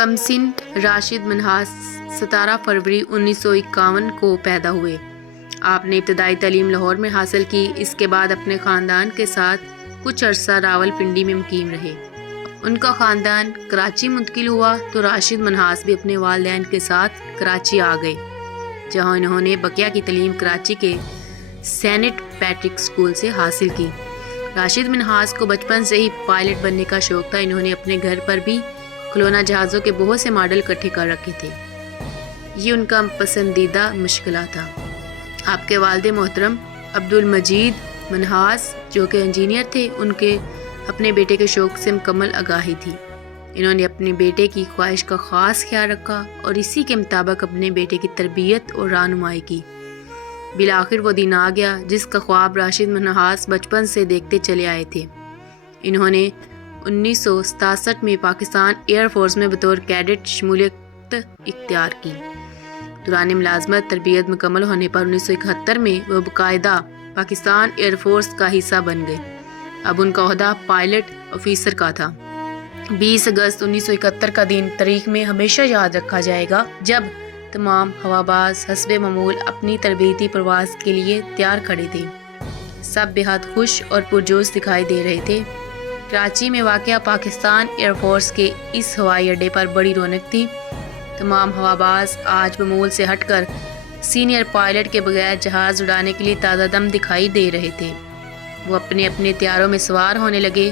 کمسن راشد منہاس 17 فروری 1951 کو پیدا ہوئے۔ آپ نے ابتدائی تعلیم لاہور میں حاصل کی۔ اس کے بعد اپنے خاندان کے ساتھ کچھ عرصہ راولپنڈی میں مقیم رہے۔ ان کا خاندان کراچی منتقل ہوا تو راشد منہاس بھی اپنے والدین کے ساتھ کراچی آ گئے، جہاں انہوں نے بقیہ کی تعلیم کراچی کے سینٹ پیٹرک اسکول سے حاصل کی۔ راشد منہاس کو بچپن سے ہی پائلٹ بننے کا شوق تھا۔ انہوں نے اپنے گھر پر بھی کھلونا جہازوں کے بہت سے ماڈل اکٹھے کر رکھے تھے۔ یہ ان کا پسندیدہ مشغلہ تھا۔ آپ کے والد محترم عبدالمجید منہاس جو کہ انجینئر تھے، ان کے اپنے بیٹے کے شوق سے مکمل آگاہی تھی۔ انہوں نے اپنے بیٹے کی خواہش کا خاص خیال رکھا اور اسی کے مطابق اپنے بیٹے کی تربیت اور رہنمائی کی۔ بالآخر وہ دن آ گیا جس کا خواب راشد منہاس بچپن سے دیکھتے چلے آئے تھے۔ انہوں نے 1967 میں پاکستان ایئر فورس میں بطور کیڈٹ شمولیت اختیار کی۔ دوران ملازمت تربیت مکمل ہونے پر 1971 میں وہ باقاعدہ پاکستان ایئر فورس کا حصہ بن گئے۔ اب ان کا عہدہ پائلٹ آفیسر کا تھا۔ 20 اگست 1971 کا دن تاریخ میں ہمیشہ یاد رکھا جائے گا، جب تمام ہواباز حسب معمول اپنی تربیتی پرواز کے لیے تیار کھڑے تھے۔ سب بے حد خوش اور پرجوش دکھائی دے رہے تھے۔ کراچی میں واقع پاکستان ایئر فورس کے اس ہوائی اڈے پر بڑی رونق تھی۔ تمام ہواباز آج معمول سے ہٹ کر سینئر پائلٹ کے بغیر جہاز اڑانے کے لیے تازہ دم دکھائی دے رہے تھے۔ وہ اپنے اپنے طیاروں میں سوار ہونے لگے،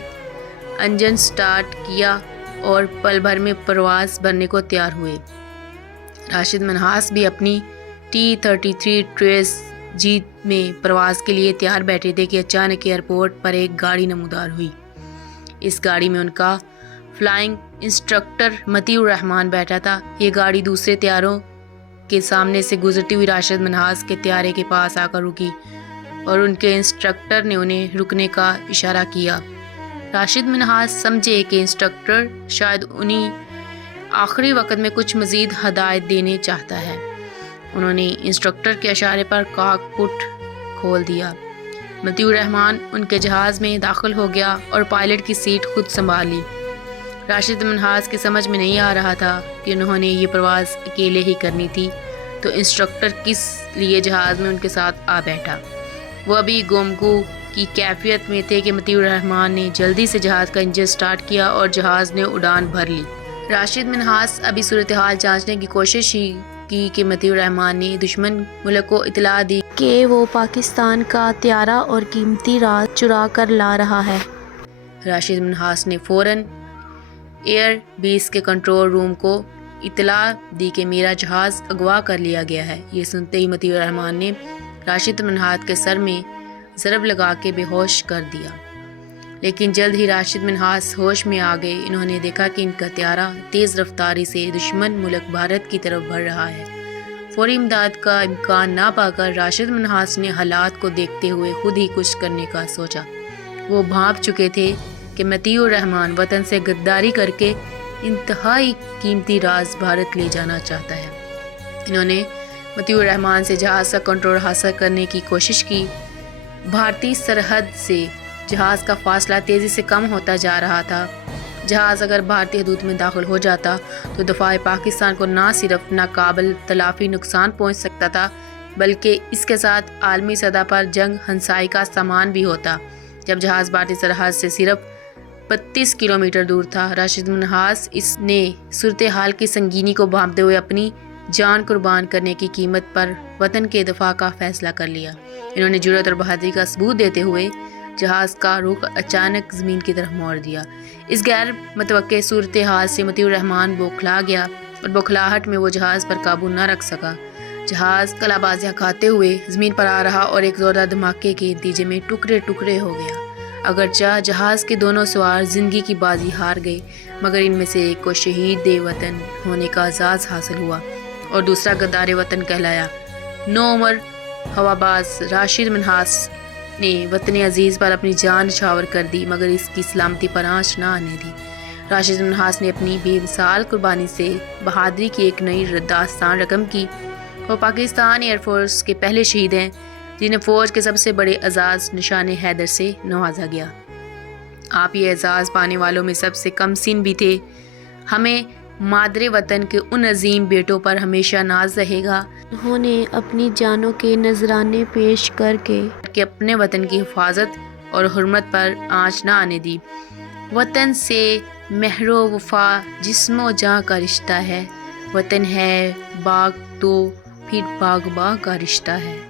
انجن سٹارٹ کیا اور پل بھر میں پرواز بھرنے کو تیار ہوئے۔ راشد منہاس بھی اپنی T-33 ٹریس جی میں پرواز کے لیے تیار بیٹھے تھے کہ اچانک ایئرپورٹ پر ایک گاڑی نمودار ہوئی۔ اس گاڑی میں ان کا فلائنگ انسٹرکٹر مطیع الرحمان بیٹھا تھا۔ یہ گاڑی دوسرے طیاروں کے سامنے سے گزرتی ہوئی راشد منہاس کے طیارے کے پاس آ کر رکی اور ان کے انسٹرکٹر نے انہیں رکنے کا اشارہ کیا۔ راشد منہاس سمجھے کہ انسٹرکٹر شاید انہیں آخری وقت میں کچھ مزید ہدایت دینے چاہتا ہے۔ انہوں نے انسٹرکٹر کے اشارے پر کاکپٹ کھول دیا۔ مطیع الرحمان ان کے جہاز میں داخل ہو گیا اور پائلٹ کی سیٹ خود سنبھال لی۔ راشد منہاس کی سمجھ میں نہیں آ رہا تھا کہ انہوں نے یہ پرواز اکیلے ہی کرنی تھی، تو انسٹرکٹر کس لیے جہاز میں ان کے ساتھ آ بیٹھا۔ وہ ابھی گمگو کی کیفیت میں تھے کہ مطیع الرحمان نے جلدی سے جہاز کا انجن سٹارٹ کیا اور جہاز نے اڑان بھر لی۔ راشد منہاس ابھی صورتحال جانچنے کی کوشش ہی کی کہ مطیع الرحمان نے دشمن ملک کو اطلاع دی کہ وہ پاکستان کا طیارہ اور قیمتی راز چرا کر لا رہا ہے۔ راشد منہاس نے فوراً ایئر بیس کے کنٹرول روم کو اطلاع دی کہ میرا جہاز اغوا کر لیا گیا ہے۔ یہ سنتے ہی مطیع الرحمان نے راشد منہاس کے سر میں ضرب لگا کے بے ہوش کر دیا، لیکن جلد ہی راشد منہاس ہوش میں آ گئے۔ انہوں نے دیکھا کہ ان کا طیارہ تیز رفتاری سے دشمن ملک بھارت کی طرف بڑھ رہا ہے۔ فوری امداد کا امکان نہ پا کر راشد منہاس نے حالات کو دیکھتے ہوئے خود ہی کچھ کرنے کا سوچا۔ وہ بھانپ چکے تھے کہ مطیع الرحمان وطن سے غداری کر کے انتہائی قیمتی راز بھارت لے جانا چاہتا ہے۔ انہوں نے مطیع الرحمان سے جہاز کا کنٹرول حاصل کرنے کی کوشش کی۔ بھارتی سرحد سے جہاز کا فاصلہ تیزی سے کم ہوتا جا رہا تھا۔ جہاز اگر بھارتی حدود میں داخل ہو جاتا تو دفاع پاکستان کو نہ صرف ناقابل تلافی نقصان پہنچ سکتا تھا، بلکہ اس کے ساتھ عالمی سطح پر جنگ ہنسائی کا سامان بھی ہوتا۔ جب جہاز بھارتی سرحد سے صرف 32 کلومیٹر دور تھا، راشد منہاس اس نے صورتحال کی سنگینی کو بھانپتے ہوئے اپنی جان قربان کرنے کی قیمت پر وطن کے دفاع کا فیصلہ کر لیا۔ انہوں نے جرأت اور بہادری کا ثبوت دیتے ہوئے جہاز کا رخ اچانک زمین کی طرف موڑ دیا۔ اس غیر متوقع صورتحال سے مطیع الرحمان بوکھلا گیا اور بوکھلاہٹ میں وہ جہاز پر قابو نہ رکھ سکا۔ جہاز قلابازیاں کھاتے ہوئے زمین پر آ رہا اور ایک زوردار دھماکے کے نتیجے میں ٹکڑے ٹکڑے ہو گیا۔ اگرچہ جہاز کے دونوں سوار زندگی کی بازی ہار گئے، مگر ان میں سے ایک کو شہید وطن ہونے کا اعزاز حاصل ہوا اور دوسرا غدار وطن کہلایا۔ نوعمر ہواباز راشد منہاس نے وطن عزیز پر اپنی جان نچھاور کر دی، مگر اس کی سلامتی پر آنچ نہ آنے دی۔ راشد منہاس نے اپنی بے مثال قربانی سے بہادری کی ایک نئی داستان رقم کی۔ وہ پاکستان ایئر فورس کے پہلے شہید ہیں جنہیں فوج کے سب سے بڑے اعزاز نشان حیدر سے نوازا گیا۔ آپ یہ اعزاز پانے والوں میں سب سے کم سن بھی تھے۔ ہمیں مادر وطن کے ان عظیم بیٹوں پر ہمیشہ ناز رہے گا۔ انہوں نے اپنی جانوں کے نذرانے پیش کر کے اپنے وطن کی حفاظت اور حرمت پر آنچ نہ آنے دی۔ وطن سے مہر و وفا جسم و جاں کا رشتہ ہے، وطن ہے باغ تو پھر باغباں کا رشتہ ہے۔